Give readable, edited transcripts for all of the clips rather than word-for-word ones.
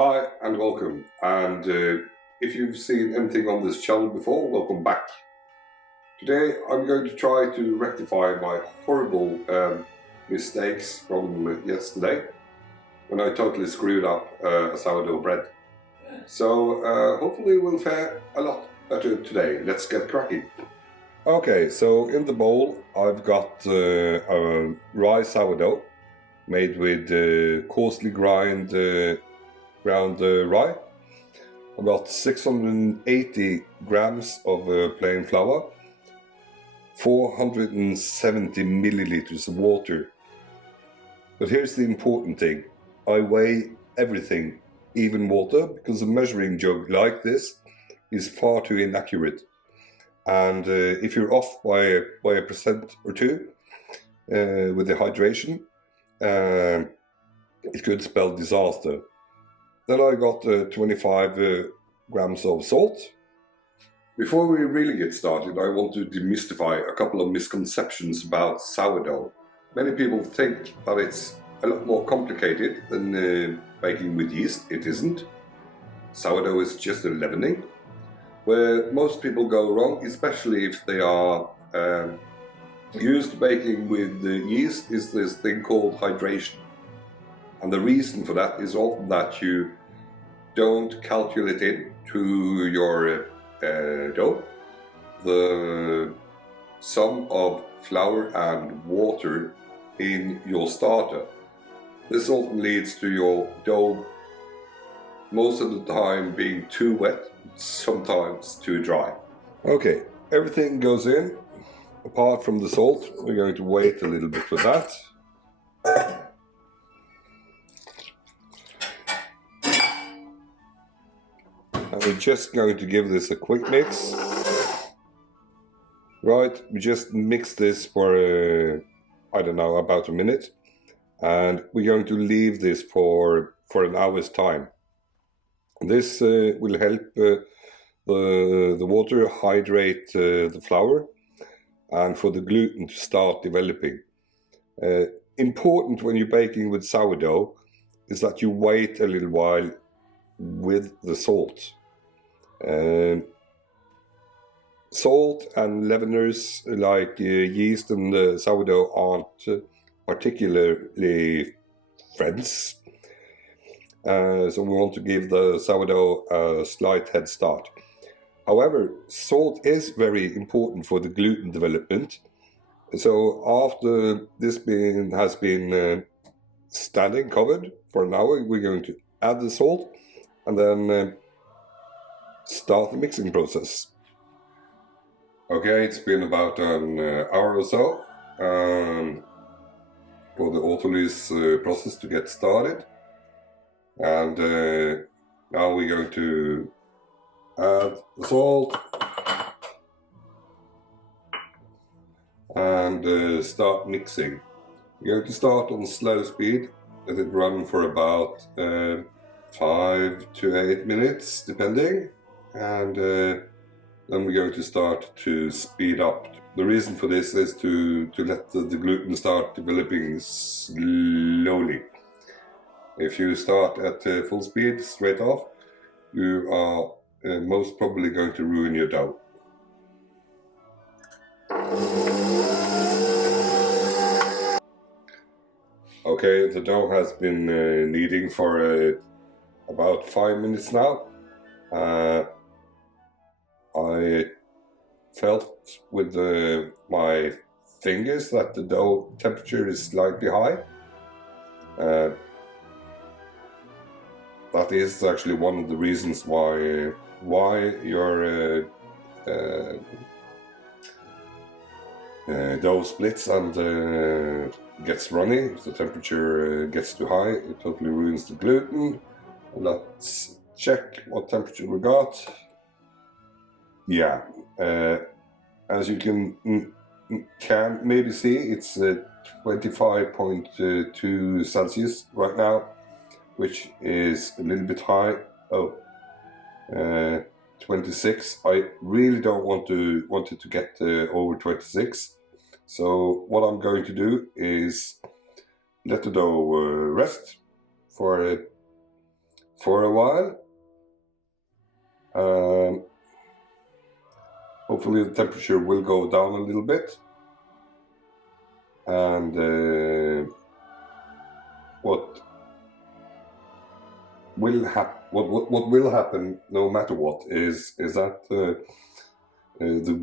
Hi and welcome, and if you've seen anything on this channel before, welcome back. Today I'm going to try to rectify my horrible mistakes from yesterday when I totally screwed up a sourdough bread. So hopefully we'll fare a lot better today. Let's get cracking. Okay, so in the bowl I've got a rye sourdough made with coarsely ground rye. About 680 grams of plain flour, 470 milliliters of water. But here's the important thing: I weigh everything, even water, because a measuring jug like this is far too inaccurate. And if you're off by a percent or two with the hydration, it could spell disaster. Then I got 25 grams of salt. Before we really get started, I want to demystify a couple of misconceptions about sourdough. Many people think that it's a lot more complicated than baking with yeast. It isn't. Sourdough is just a leavening. Where most people go wrong, especially if they are used to baking with yeast, is this thing called hydration. And the reason for that is often that you don't calculate in to your dough the sum of flour and water in your starter. This often leads to your dough most of the time being too wet, sometimes too dry. Okay, everything goes in apart from the salt. We're going to wait a little bit for that. And we're just going to give this a quick mix. Right, we just mix this for, I don't know, about a minute. And we're going to leave this for an hour's time. This will help the water hydrate the flour and for the gluten to start developing. Important when you're baking with sourdough is that you wait a little while with the salt. Salt and leaveners like yeast and sourdough aren't particularly friends. So we want to give the sourdough a slight head start. However, salt is very important for the gluten development. So after this has been standing covered for an hour, we're going to add the salt and then start the mixing process. Okay, it's been about an hour or so for the autolysis process to get started. And now we're going to add the salt and start mixing. We're going to start on slow speed, let it run for about 5 to 8 minutes depending, and then we're going to start to speed up. The reason for this is to let the gluten start developing slowly. If you start at full speed straight off, you are most probably going to ruin your dough. Okay, the dough has been kneading for about 5 minutes now. I felt with my fingers that the dough temperature is slightly high. That is actually one of the reasons why your dough splits and gets runny. If the temperature gets too high, it totally ruins the gluten. Let's check what temperature we got. Yeah, as you can maybe see, it's 25.2 Celsius right now, which is a little bit high. 26. I really don't want it to get over 26. So what I'm going to do is let the dough rest for for a while. Hopefully the temperature will go down a little bit, and what will happen no matter what is that the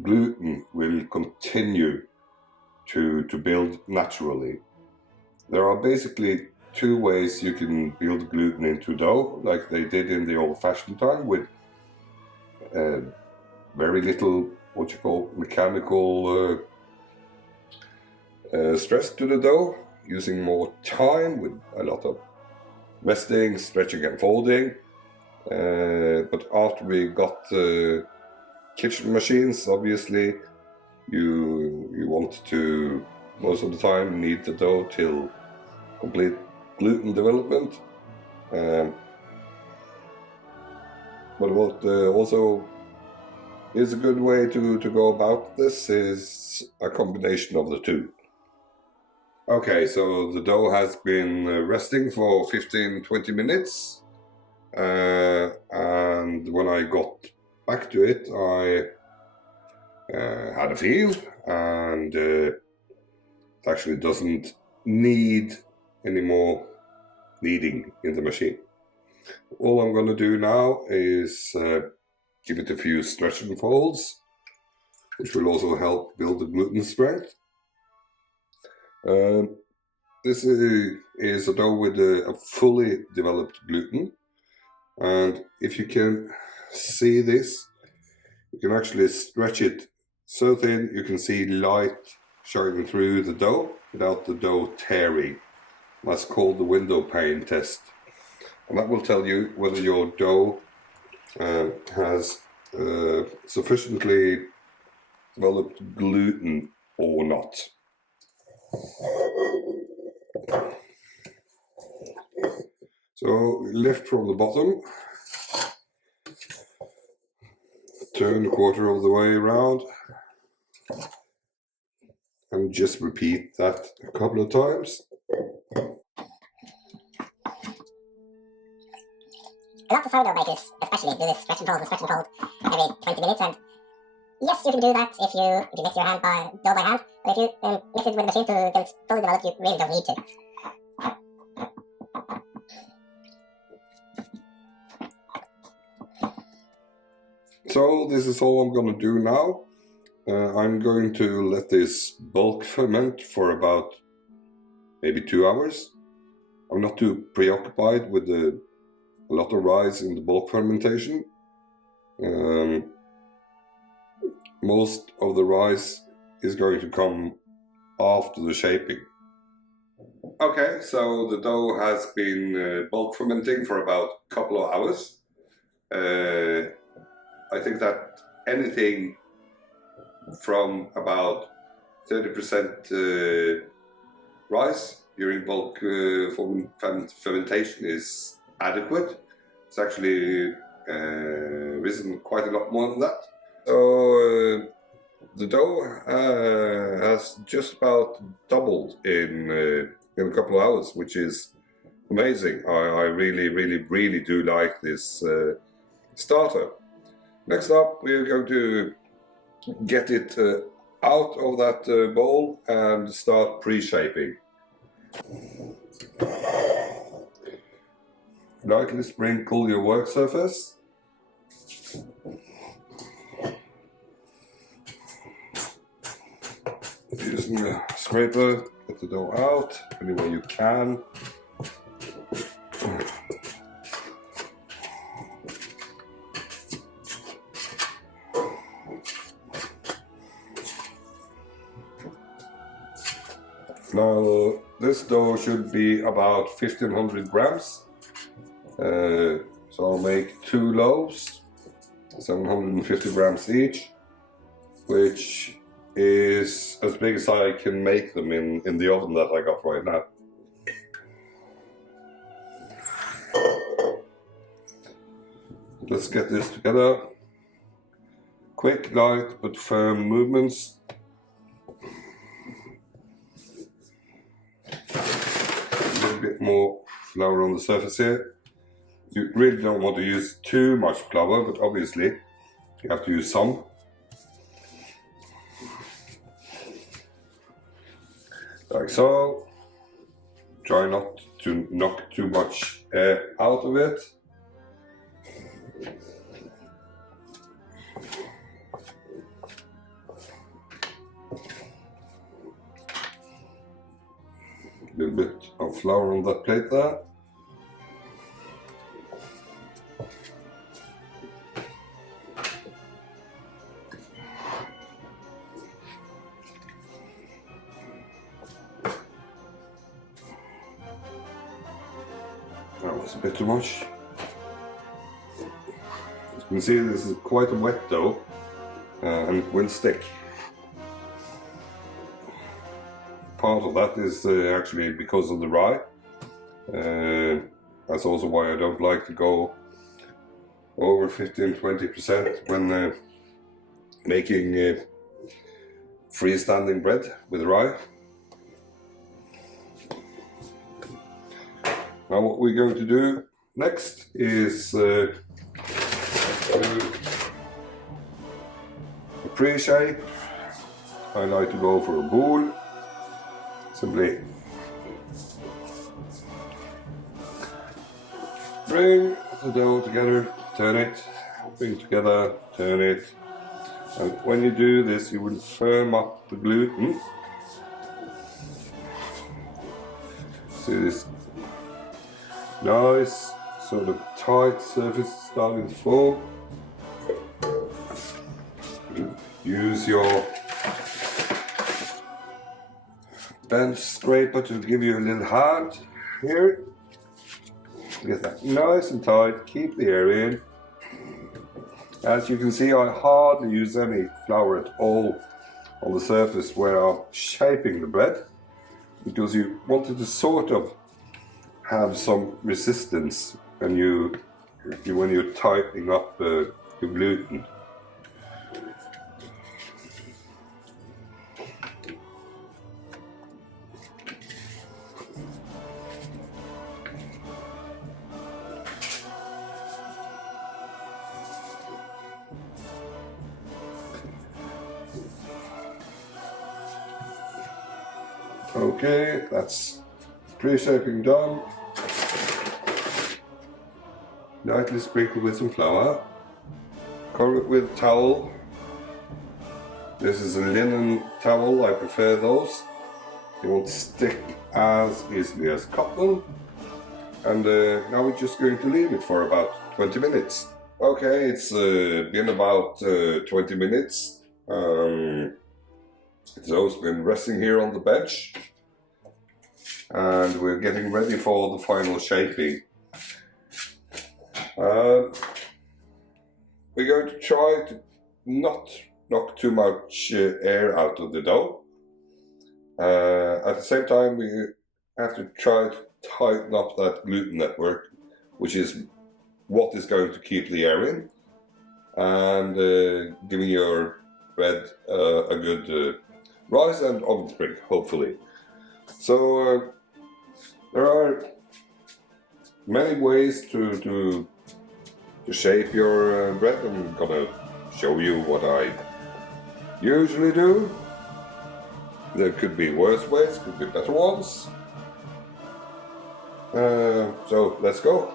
gluten will continue to build naturally. There are basically two ways you can build gluten into dough, like they did in the old-fashioned time, with very little what you call mechanical stress to the dough, using more time with a lot of resting, stretching and folding. But after we got kitchen machines, obviously you want to most of the time knead the dough till complete gluten development. But what also is a good way to go about this is a combination of the two. Okay, so the dough has been resting for 15-20 minutes, and when I got back to it, I had a feel, and it actually doesn't need any more kneading in the machine. All I'm going to do now is give it a few stretch and folds, which will also help build the gluten strength. This is a dough with a fully developed gluten, and if you can see this, you can actually stretch it so thin you can see light shining through the dough without the dough tearing. That's called the window pane test, and that will tell you whether your dough has sufficiently developed gluten or not. So lift from the bottom, turn a quarter of the way around, and just repeat that a couple of times. A lot of sourdough bakers, especially, do this stretch and fold every 20 minutes, and yes, you can do that if you mix your dough by hand, but if you mix it with a machine till it's fully developed, you really don't need to. So this is all I'm going to do now. I'm going to let this bulk ferment for about maybe 2 hours. I'm not too preoccupied with a lot of rise in the bulk fermentation. Most of the rise is going to come after the shaping. Okay, so the dough has been bulk fermenting for about a couple of hours. I think that anything from about 30% rise during bulk fermentation is adequate. It's actually risen quite a lot more than that. So the dough has just about doubled in a couple of hours, which is amazing. I really do like this starter. Next up, we're going to get it out of that bowl and start pre-shaping. Lightly sprinkle your work surface. Using a scraper, get the dough out any way you can. Now this dough should be about 1500 grams. So I'll make 2 loaves, 750 grams each, which is as big as I can make them in the oven that I got right now. Let's get this together. Quick, light, but firm movements. A little bit more flour on the surface here. You really don't want to use too much flour, but obviously you have to use some. Like so. Try not to knock too much air out of it. A little bit of flour on that plate there. That was a bit too much. As you can see, this is quite a wet dough and it will stick. Part of that is actually because of the rye. That's also why I don't like to go over 15-20% when making freestanding bread with rye. Now what we're going to do next is to pre-shape. I like to go for a bowl. Simply bring the dough together, turn it, bring it together, turn it. And when you do this, you will firm up the gluten. See this nice sort of tight surface starting to form. Use your bench scraper to give you a little hand here. Get that nice and tight, keep the air in. As you can see, I hardly use any flour at all on the surface where I'm shaping the bread, because you wanted to sort of have some resistance when you're tightening up the gluten. Okay, that's pre-shaping done. Lightly sprinkle with some flour. Cover it with a towel. This is a linen towel, I prefer those. They won't stick as easily as cotton. And now we're just going to leave it for about 20 minutes. Okay, it's been about 20 minutes. Zoe's been resting here on the bench. And we're getting ready for the final shaping. We're going to try to not knock too much air out of the dough. At the same time, we have to try to tighten up that gluten network, which is what is going to keep the air in and giving your bread a good rise and oven spring, hopefully. So there are many ways to shape your bread. I'm gonna show you what I usually do. There could be worse ways, could be better ones. So let's go.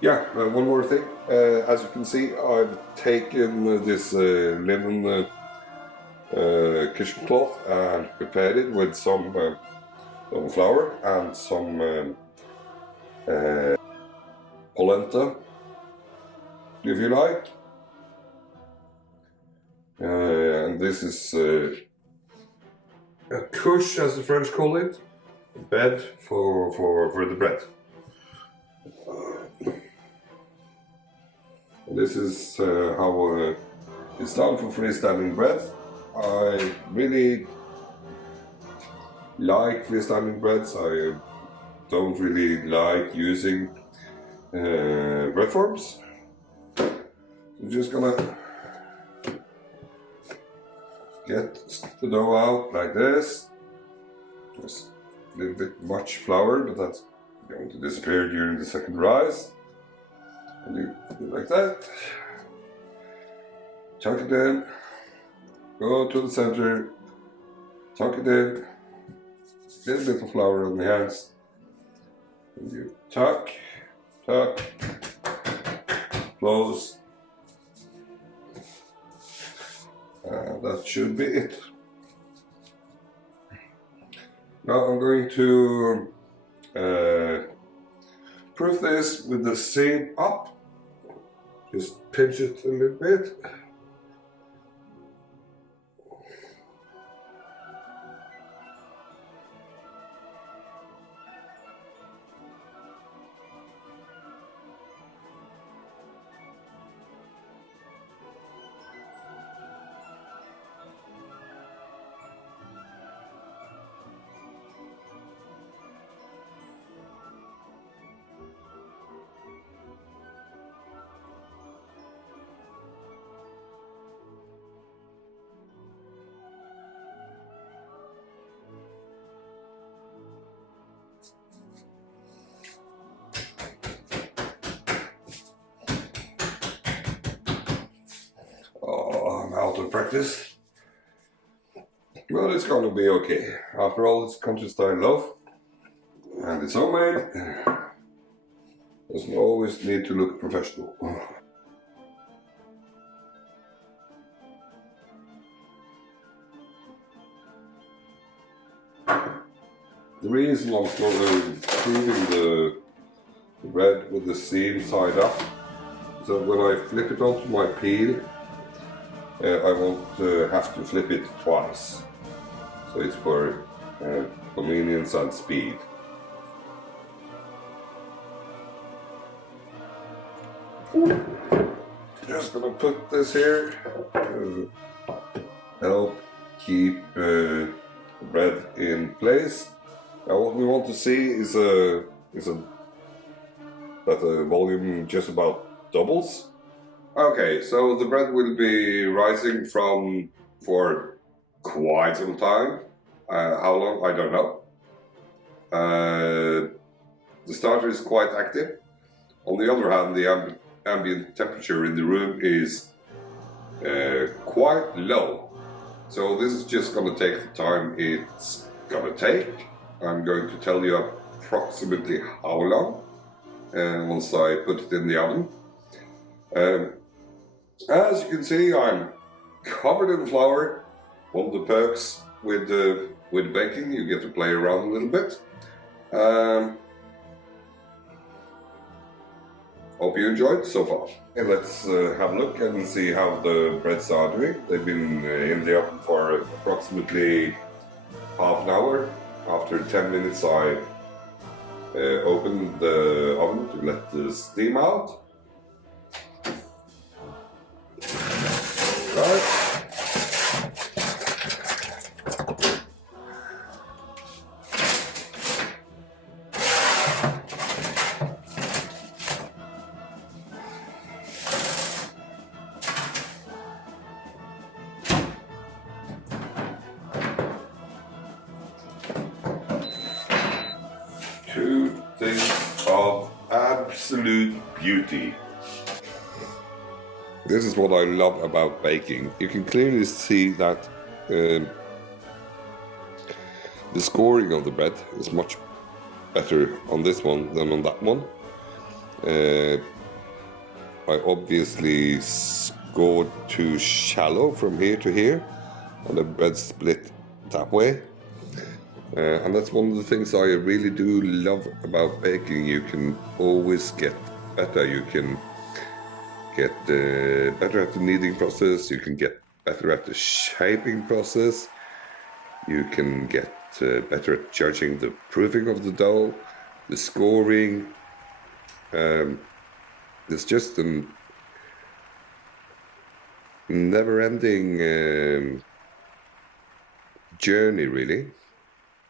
Yeah, one more thing. As you can see, I've taken this linen kitchen cloth and prepared it with some flour and some polenta, if you like. And this is a couche, as the French call it, a bed for the bread. This is how it's done for freestanding bread. I really like freestanding breads. I don't really like using bread forms. I'm just gonna get the dough out like this. Just a little bit much flour, but that's going to disappear during the second rise. And you do like that. Chunk it in. Go to the center. Chunk it in. A little bit of flour on the hands. And you tuck, tuck, close. And that should be it. Now I'm going to proof this with the seam up. Just pinch it a little bit. Oh, I'm out of practice. But it's gonna be okay. After all, it's country style loaf. And it's homemade. Doesn't always need to look professional. The reason I'm proving the bread with the seam side up is that when I flip it onto my peel, I won't have to flip it twice. So it's for convenience and speed. Just gonna put this here to help keep the bread in place. Now what we want to see is that the volume just about doubles. Okay, so the bread will be rising for quite some time. How long? I don't know. The starter is quite active. On the other hand, the ambient temperature in the room is quite low. So this is just going to take the time it's going to take. I'm going to tell you approximately how long once I put it in the oven. As you can see, I'm covered in flour. One of the perks with baking, you get to play around a little bit. Hope you enjoyed so far. And let's have a look and see how the breads are doing. They've been in the oven for approximately half an hour. After 10 minutes I opened the oven to let the steam out. Right. Two things of absolute beauty. This is what I love about baking. You can clearly see that the scoring of the bread is much better on this one than on that one. I obviously scored too shallow from here to here, and the bread split that way. And that's one of the things I really do love about baking. You can always get better. You can get better at the kneading process. You can get better at the shaping process. You can get better at judging the proofing of the dough, the scoring. It's just a never-ending journey, really.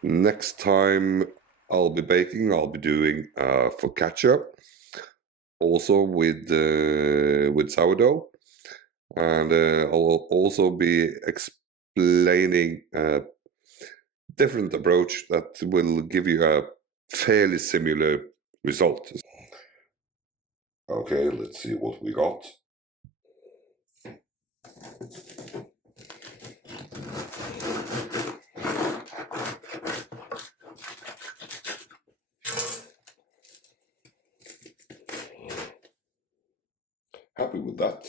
Next time I'll be baking, I'll be doing focaccia, also with sourdough, and I'll also be explaining a different approach that will give you a fairly similar result. Okay, let's see what we got. Happy with that.